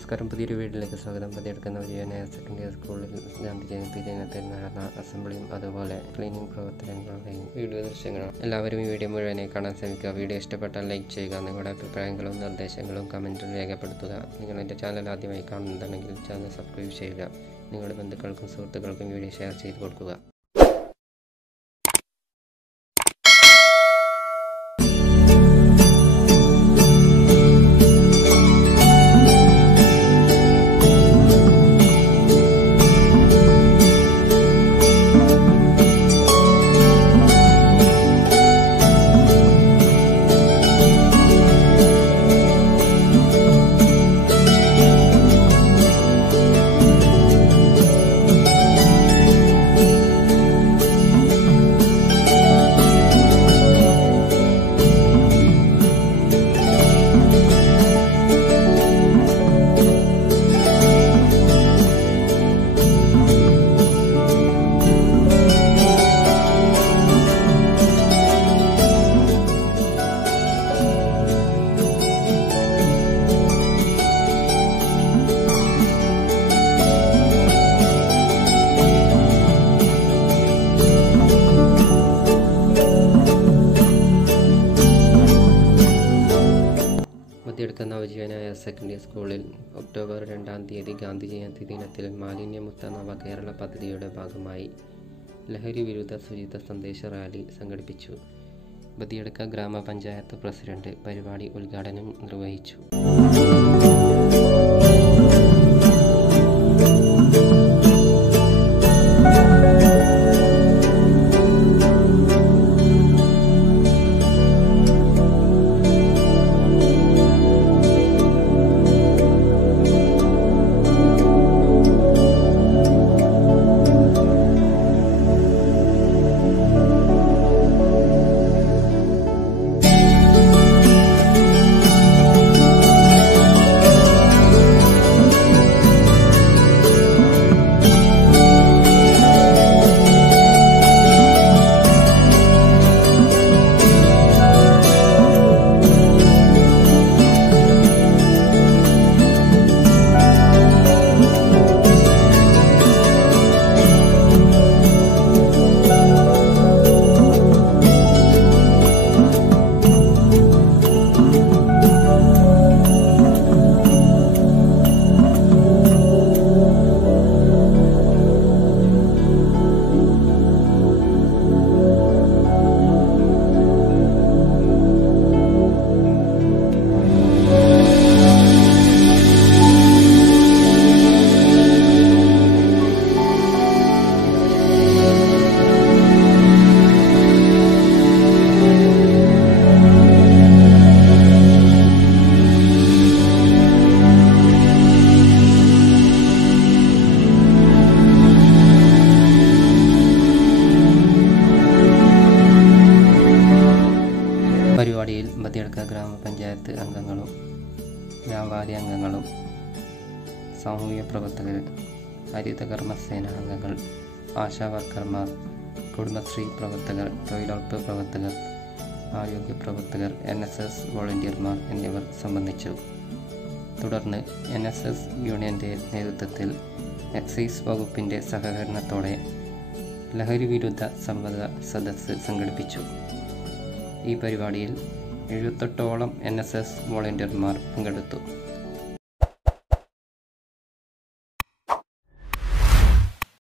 നമസ്കാരം. പുതിയൊരു വീഡിയോയിലേക്ക് സ്വാഗതം. പതിയെടുക്കുന്ന ഹയർ സെക്കൻഡറി സ്കൂളിൽ ഗാന്ധി ജയന്തി ദിനത്തിൽ നടന്ന അസംബ്ലിയും അതുപോലെ ക്ലീനിങ് പ്രവർത്തനങ്ങളുടെയും വീഡിയോ ദൃശ്യങ്ങളാണ്. എല്ലാവരും ഈ വീഡിയോ മുഴുവനായി കാണാൻ ശ്രമിക്കുക. വീഡിയോ ഇഷ്ടപ്പെട്ടാൽ ലൈക്ക് ചെയ്യുക. നിങ്ങളുടെ അഭിപ്രായങ്ങളും നിർദ്ദേശങ്ങളും കമൻറ്റിൽ രേഖപ്പെടുത്തുക. നിങ്ങൾ എൻ്റെ ചാനൽ ആദ്യമായി കാണുന്നുണ്ടെങ്കിൽ ചാനൽ സബ്സ്ക്രൈബ് ചെയ്യുക. നിങ്ങളുടെ ബന്ധുക്കൾക്കും സുഹൃത്തുക്കൾക്കും വീഡിയോ ഷെയർ ചെയ്ത് കൊടുക്കുക. നവജീവന ഹയർ സെക്കൻഡറി സ്കൂളിൽ ഒക്ടോബർ 2 ഗാന്ധി ജയന്തി ദിനത്തിൽ മാലിന്യമുക്ത നവകേരള പദ്ധതിയുടെ ഭാഗമായി ലഹരി വിരുദ്ധ ശുചിത്വ സന്ദേശ റാലി സംഘടിപ്പിച്ചു. ബദിയടുക്ക ഗ്രാമപഞ്ചായത്ത് പ്രസിഡന്റ് പരിപാടി ഉദ്ഘാടനം നിർവഹിച്ചു. പരിപാടിയിൽ ബദിയടുക്ക ഗ്രാമപഞ്ചായത്ത് അംഗങ്ങളും വ്യാപാരി അംഗങ്ങളും സാമൂഹിക പ്രവർത്തകർ, ഹരിതകർമ്മസേന അംഗങ്ങൾ, ആശാ വർക്കർമാർ, കുടുംബശ്രീ പ്രവർത്തകർ, തൊഴിലുറപ്പ് പ്രവർത്തകർ, ആരോഗ്യ പ്രവർത്തകർ, NSS വോളണ്ടിയർമാർ എന്നിവർ സംബന്ധിച്ചു. തുടർന്ന് NSS യൂണിയൻ്റെ നേതൃത്വത്തിൽ എക്സൈസ് വകുപ്പിൻ്റെ സഹകരണത്തോടെ ലഹരി വിരുദ്ധ സംവാദ സദസ്സ് സംഘടിപ്പിച്ചു. ഈ പരിപാടിയിൽ 78ഓളം NSS വോളണ്ടിയർമാർ പങ്കെടുത്തു.